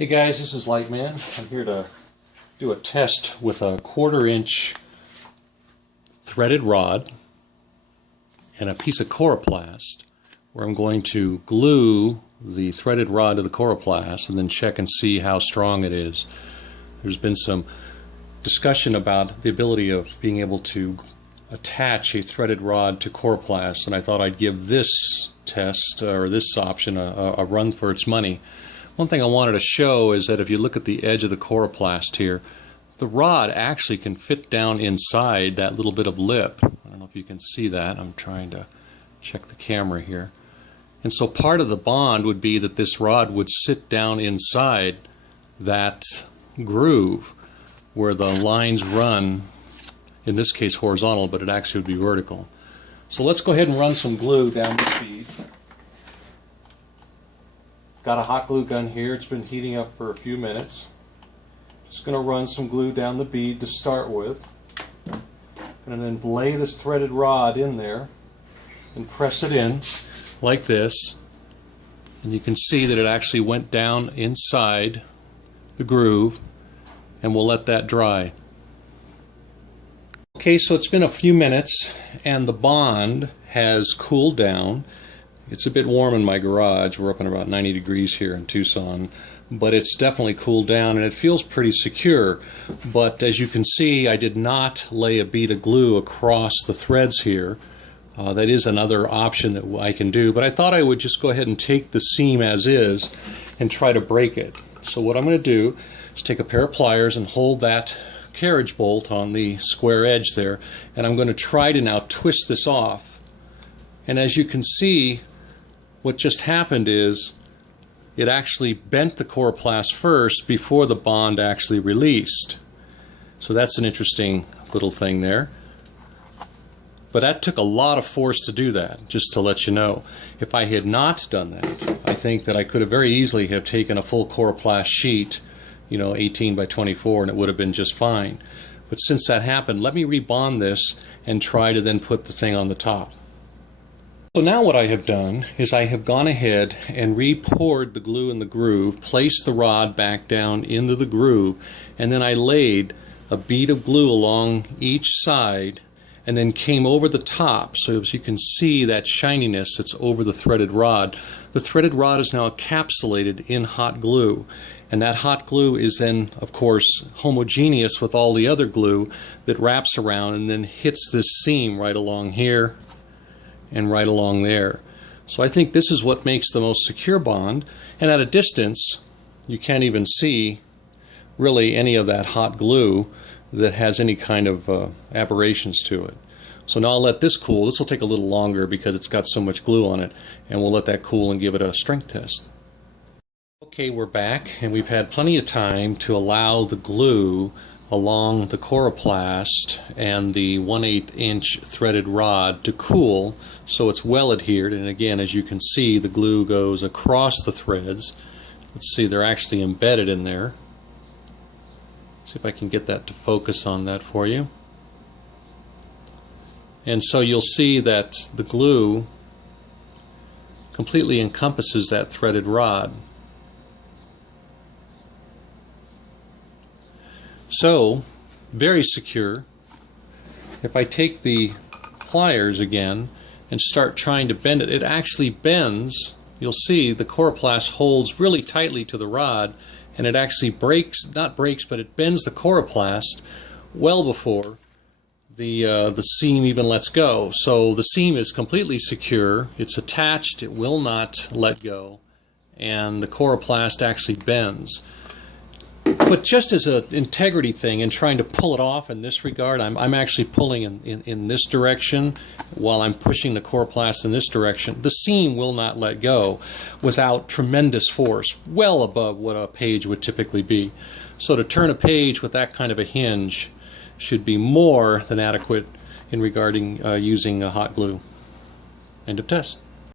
Hey guys, this is Lightman. I'm here to do a test with a 1/4 inch threaded rod and a piece of Coroplast, where I'm going to glue the threaded rod to the Coroplast and then check and see how strong it is. There's been some discussion about the ability of being able to attach a threaded rod to Coroplast, and I thought I'd give this test or this option a run for its money. One thing I wanted to show is that if you look at the edge of the Coroplast here, the rod actually can fit down inside that little bit of lip. I don't know if you can see that. I'm trying to check the camera here. And so part of the bond would be that this rod would sit down inside that groove where the lines run, in this case horizontal, but it actually would be vertical. So let's go ahead and run some glue down the bead. Got a hot glue gun here. It's been heating up for a few minutes. Just going to run some glue down the bead to start with, and then lay this threaded rod in there and press it in like this, and you can see that it actually went down inside the groove, and we'll let that dry. Okay, so it's been a few minutes and the bond has cooled down. It's a bit warm in my garage. We're up in about 90 degrees here in Tucson, but it's definitely cooled down and it feels pretty secure. But as you can see, I did not lay a bead of glue across the threads here. That is another option that I can do, but I thought I would just go ahead and take the seam as is and try to break it. So what I'm going to do is take a pair of pliers and hold that carriage bolt on the square edge there, and I'm going to try to now twist this off. And as you can see, what just happened is it actually bent the Coroplast first before the bond actually released. So that's an interesting little thing there. But that took a lot of force to do that, just to let you know. If I had not done that, I think that I could have very easily have taken a full Coroplast sheet, 18 by 24, and it would have been just fine. But since that happened, let me rebond this and try to then put the thing on the top. So now what I have done is I have gone ahead and re-poured the glue in the groove, placed the rod back down into the groove, and then I laid a bead of glue along each side and then came over the top, so as you can see that shininess that's over the threaded rod. The threaded rod is now encapsulated in hot glue, and that hot glue is then, of course, homogeneous with all the other glue that wraps around and then hits this seam right along here and right along there. So I think this is what makes the most secure bond, and at a distance you can't even see really any of that hot glue that has any kind of aberrations to it. So now I'll let this cool. This will take a little longer because it's got so much glue on it, and we'll let that cool and give it a strength test. Okay, we're back, and we've had plenty of time to allow the glue along the Coroplast and the 1/8 inch threaded rod to cool so it's well adhered. And again, as you can see, the glue goes across the threads. Let's see, they're actually embedded in there. See if I can get that to focus on that for you. And so you'll see that the glue completely encompasses that threaded rod. So, very secure. If I take the pliers again and start trying to bend it, it actually bends. You'll see the Coroplast holds really tightly to the rod, and it actually not breaks, but it bends the Coroplast well before the seam even lets go. So the seam is completely secure, it's attached, it will not let go, and the Coroplast actually bends. But just as an integrity thing and trying to pull it off in this regard, I'm actually pulling in this direction while I'm pushing the Coroplast in this direction. The seam will not let go without tremendous force, well above what a page would typically be. So to turn a page with that kind of a hinge should be more than adequate in regarding using hot glue. End of test.